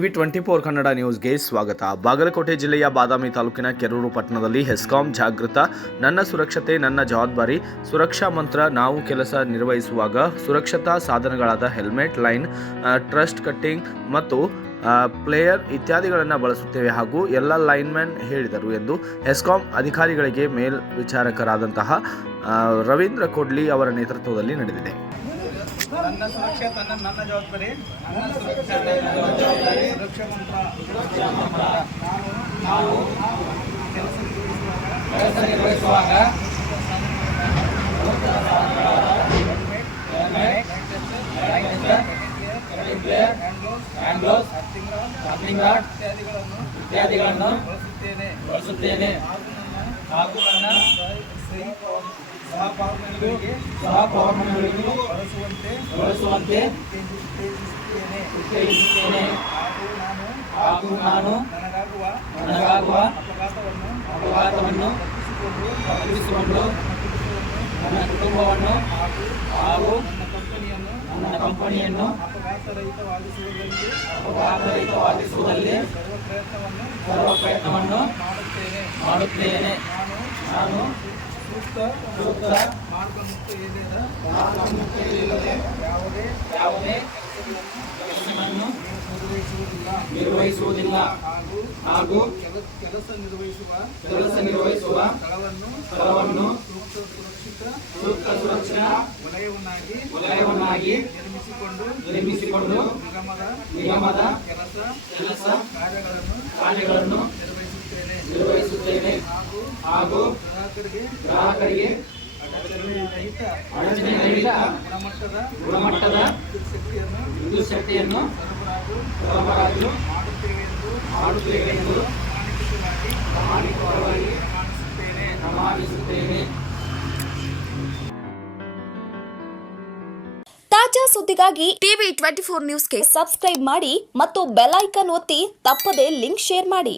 TV24 Kannada ನ್ಯೂಸ್ಗೆ ಸ್ವಾಗತ. ಬಾಗಲಕೋಟೆ ಜಿಲ್ಲೆಯ ಬಾದಾಮಿ ತಾಲೂಕಿನ ಕೆರೂರು ಪಟ್ಟಣದಲ್ಲಿ ಹೆಸ್ಕಾಂ ಜಾಗೃತ ನನ್ನ ಸುರಕ್ಷತೆ ನನ್ನ ಜವಾಬ್ದಾರಿ ಸುರಕ್ಷಾ ಮಂತ್ರ ನಾವು ಕೆಲಸ ನಿರ್ವಹಿಸುವಾಗ ಸುರಕ್ಷತಾ ಸಾಧನಗಳಾದ ಹೆಲ್ಮೆಟ್, ಲೈನ್, ಟ್ರಸ್ಟ್ ಕಟ್ಟಿಂಗ್ ಮತ್ತು ಪ್ಲೇಯರ್ ಇತ್ಯಾದಿಗಳನ್ನು ಬಳಸುತ್ತೇವೆ ಹಾಗೂ ಎಲ್ಲ ಲೈನ್ಮನ್ ಹೇಳಿದರು ಎಂದು ಹೆಸ್ಕಾಂ ಅಧಿಕಾರಿಗಳಿಗೆ ಮೇಲ್ವಿಚಾರಕರಾದಂತಹ ರವೀಂದ್ರ ಕೊಡ್ಲಿ ಅವರ ನೇತೃತ್ವದಲ್ಲಿ ನಡೆದಿದೆ. ನನ್ನ ಸುರಕ್ಷೆ ನನ್ನ ಜವಾಬ್ದಾರಿ ಸುರಕ್ಷಾ ಮಂತ್ರ ನಾವು ಕೆಲಸ ನಿರ್ವಹಿಸುವಾಗ ಇತ್ಯಾದಿಗಳನ್ನು ಬಳಸುತ್ತೇನೆ ಹಾಗೂ ನನ್ನ ಸಹಪಾಠಿಗಳಿಗೂ ಬಳಸುವಂತೆ ಉತ್ತೇಜಿಸುತ್ತೇನೆ ಹಾಗೂ ನಾನು ನನಗಾಗುವ ಅಪಘಾತವನ್ನು ತಪ್ಪಿಸಿಕೊಂಡು ನನ್ನ ಕುಟುಂಬವನ್ನು ಹಾಗೂ ನನ್ನ ಕಂಪನಿಯನ್ನು ಅಪಘಾತರಹಿತವಾಗಿಸುವಲ್ಲಿ ಸರ್ವ ಪ್ರಯತ್ನವನ್ನು ಮಾಡುತ್ತೇನೆ. ನಾನು ಸೂಕ್ತ ಮಾರ್ಗಮುಕ್ತ ಯಾವುದೇ ಕೆಲಸವನ್ನು ನಿರ್ವಹಿಸುವುದಿಲ್ಲ ಹಾಗೂ ಕೆಲಸ ನಿರ್ವಹಿಸುವ ಸ್ಥಳವನ್ನು ಸೂಕ್ತ ಸುರಕ್ಷಿತ ವಲಯವನ್ನಾಗಿ ನಿರ್ಮಿಸಿಕೊಂಡು ನಿಗಮದ ಕೆಲಸ ಕಾರ್ಯಗಳನ್ನು ನಿರ್ವಹಿಸುತ್ತೇನೆ ಹಾಗೂ ಗ್ರಾಹಕರಿಗೆ ಅಡಚಣೆರಹಿತ ಗುಣಮಟ್ಟದ ವಿದ್ಯುತ್ ಶಕ್ತಿಯನ್ನು ಸರಬರಾಜು ಮಾಡುತ್ತೇವೆ ಎಂದು ಪ್ರಾಮಾಣಿಕವಾಗಿ ಪ್ರಮಾಣಿಸುತ್ತೇನೆ. ತಾಜಾ ಸುದ್ದಿಗಾಗಿ TV24 ನ್ಯೂಸ್ಗೆ ಸಬ್ಸ್ಕ್ರೈಬ್ ಮಾಡಿ ಮತ್ತು ಬೆಲ್ ಐಕಾನ್ ಒತ್ತಿ ತಪ್ಪದೇ ಲಿಂಕ್ ಶೇರ್ ಮಾಡಿ.